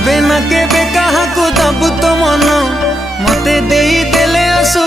केबे ना केबे कहा को दबु तो मन मते देई देले असु